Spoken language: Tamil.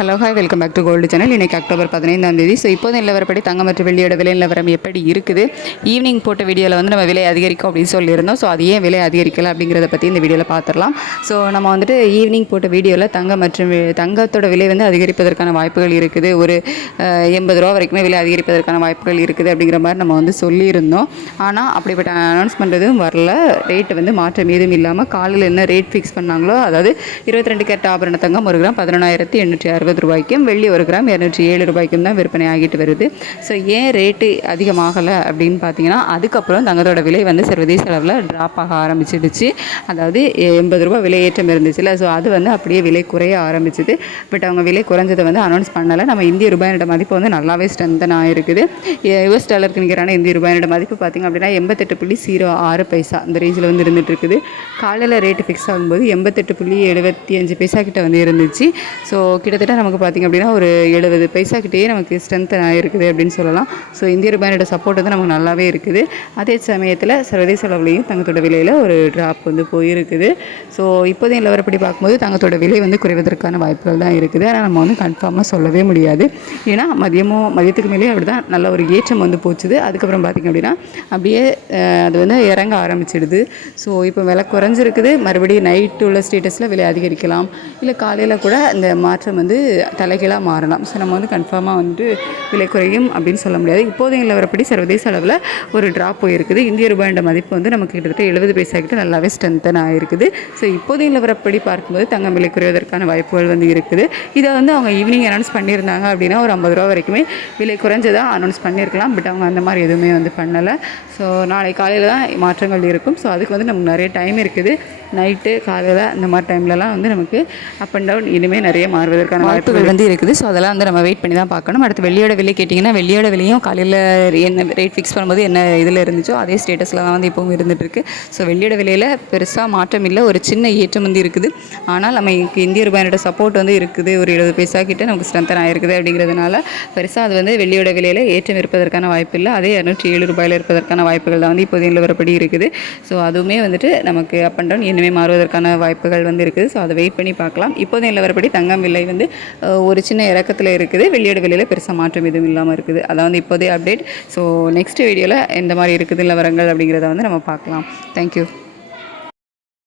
Hello hi welcome back to gold channel. இன்றைக்கி அக்டோபர் 15ஆம் தேதி. ஸோ இப்போது நிலவரப்படி தங்கம் மற்றும் வெள்ளியோட விலை நிலவரம் எப்படி இருக்குது, ஈவினிங் போட்ட வீடியோவில் வந்து நம்ம விலை அதிகரிக்கும் அப்படின்னு சொல்லியிருந்தோம். ஸோ அது ஏன் விலை அதிகரிக்கலை அப்படிங்கிறத பற்றி இந்த வீடியோவில் பார்த்துடலாம். ஸோ நம்ம வந்துட்டு ஈவினிங் போட்ட வீடியோவில் தங்கம் மற்றும் தங்கத்தோட விலை வந்து அதிகரிப்பதற்கான வாய்ப்புகள் இருக்குது, ஒரு 80 ரூபா வரைக்குமே விலை அதிகரிப்பதற்கான வாய்ப்புகள் இருக்குது அப்படிங்கிற மாதிரி நம்ம வந்து சொல்லியிருந்தோம். ஆனால் அப்படிப்பட்ட அனௌன்ஸ்மெண்ட் எதுவும் வரல. ரேட்டு வந்து மாற்றம் ஏதும் இல்லாமல் காலையில் என்ன ரேட் ஃபிக்ஸ் பண்ணாங்களோ, அதாவது 22 கேரட் ஆபரண தங்கம் 1 கிராம் 11,860 ரூபாய்க்கும், வெள்ளி 1 கிராம் 207 ரூபாய்க்கும் தான் விற்பனை ஆகிட்டு வருது. ஸோ ஏன் ரேட்டு அதிகமாகலை அப்படின்னு பார்த்தீங்கன்னா, அதுக்கப்புறம் தங்கத்தோட விலை வந்து சர்வதேச அளவில் ட்ராப் ஆக ஆரம்பிச்சிடுச்சு. அதாவது 80 ரூபா விலை ஏற்றம் இருந்துச்சுல்ல, ஸோ அது வந்து அப்படியே விலை குறைய ஆரம்பிச்சிது. பட் அவங்க விலை குறைஞ்சதை வந்து அனௌன்ஸ் பண்ணலை. நம்ம இந்திய ரூபாயோட மதிப்பு வந்து நல்லாவே ஸ்ட்ரென்தன் ஆகிருக்குது. US டாலருக்கு நிற்கிறான இந்திய ரூபாயோட மதிப்பு பார்த்திங்க அப்படின்னா 88.06 பைசா இந்த ரேஞ்சில் வந்து இருந்துகிட்டு இருக்குது. காலையில் ரேட்டு ஃபிக்ஸ் ஆகும்போது 88.75 பைசா கிட்ட வந்து இருந்துச்சு. ஸோ கிட்டத்தட்ட நமக்கு பார்த்திங்க அப்படின்னா ஒரு 70 பைசா கிட்டேயே நமக்கு ஸ்ட்ரென்த்தன் ஆகிருக்குது அப்படின்னு சொல்லலாம். ஸோ இந்திய ரூபாயோட சப்போர்ட் வந்து நமக்கு நல்லாவே இருக்குது. அதே சமயத்தில் சர்வதேச அளவுலையும் தங்கத்தோட விலையில் ஒரு ட்ராப் வந்து போயிருக்குது. ஸோ இப்போதைய நிலவரப்படி பார்க்கும்போது தங்கத்தோட விலை வந்து குறைவதற்கான வாய்ப்புகள் தான் இருக்குது. ஆனால் நம்ம வந்து கன்ஃபார்மாக சொல்லவே முடியாது. ஏன்னா மதியத்துக்கு மேலே அப்படி தான் நல்ல ஒரு ஏற்றம் வந்து போச்சுது. அதுக்கப்புறம் பார்த்திங்க அப்படின்னா அப்படியே அது வந்து இறங்க ஆரம்பிச்சிடுது. ஸோ இப்போ விலை குறைஞ்சிருக்குது. மறுபடியும் நைட்டு உள்ள ஸ்டேட்டஸில் விலை அதிகரிக்கலாம், இல்லை காலையில் கூட இந்த மாற்றம் வந்து தலைகீழாக மாறலாம். ஸோ நம்ம வந்து கன்ஃபார்மாக வந்துட்டு விலை குறையும் அப்படின்னு சொல்ல முடியாது. இப்போதைய நிலவரப்படி சர்வதேச அளவில் ஒரு ட்ராப் போயிருக்குது. இந்திய ரூபாயோட மதிப்பு வந்து நமக்கு கிட்டத்தட்ட 70 பைசா கிட்ட நல்லாவே ஸ்ட்ரென்த்தன் ஆகிருக்குது. ஸோ இப்போதைய நிலவரப்படி பார்க்கும்போது தங்கம் விலை குறைவதற்கான வாய்ப்புகள் வந்து இருக்குது. இதை வந்து அவங்க ஈவினிங் அனௌன்ஸ் பண்ணியிருந்தாங்க அப்படின்னா ஒரு 50 ரூபா வரைக்குமே விலை குறைஞ்சதாக அனௌன்ஸ் பண்ணியிருக்கலாம். பட் அவங்க அந்த மாதிரி எதுவுமே வந்து பண்ணலை. ஸோ நாளை காலையில் தான் மாற்றங்கள் இருக்கும். ஸோ அதுக்கு வந்து நமக்கு நிறைய டைம் இருக்குது. நைட்டு காலையில் இந்த மாதிரி டைம்லலாம் வந்து நமக்கு அப் அண்ட் டவுன் இனிமேல் நிறைய மாறுவதற்கான வாய்ப்புகள் வந்து இருக்குது. ஸோ அதெல்லாம் வந்து நம்ம வெயிட் பண்ணி தான் பார்க்கணும். அடுத்து வெள்ளியோட விலை கேட்டிங்கன்னா, வெள்ளியோட விலையும் காலையில் என்ன ரேட் ஃபிக்ஸ் பண்ணும்போது என்ன இதில் இருந்துச்சோ அதே ஸ்டேட்டஸில் தான் வந்து இப்போவும் இருந்துகிட்ருக்கு. ஸோ வெள்ளியோட விலையில் பெருசாக மாற்றம் இல்லை, ஒரு சின்ன ஏற்றம் வந்து இருக்குது. ஆனால் நமக்கு இந்திய ரூபாயோட சப்போர்ட் வந்து இருக்குது. ஒரு 70 பைசா கிட்ட நமக்கு ஸ்ட்ரென்த்தன் ஆகிருக்குது. அப்படிங்கிறதுனால பெருசாக அது வந்து வெள்ளியோட விலையில் ஏற்றம் இருப்பதற்கான வாய்ப்பு இல்லை. அதே 207 ரூபாயில் இருப்பதற்கான வாய்ப்புகள் தான் வந்து இப்போதைய நிலவரப்படி இருக்குது. ஸோ அதுவுமே வந்துட்டு நமக்கு அப் அண்ட் டவுன் இனிமேல் மாறுவதற்கான வாய்ப்புகள் வந்து இருக்குது. ஸோ அதை வெயிட் பண்ணி பார்க்கலாம். இப்போதைய நிலவரப்படி தங்கம் விலை வந்து ஒரு சின்ன இறக்கத்தில் இருக்குது. வெள்ளியோட விலையில் பெருசாக மாற்றம் எதுவும் இல்லாமல் இருக்குது. அதான் வந்து இப்போதைய அப்டேட். ஸோ நெக்ஸ்ட் வீடியோவில் எந்த மாதிரி இருக்குது நிலவரங்கள் அப்படிங்கிறத வந்து நம்ம பார்க்கலாம். தேங்க்யூ.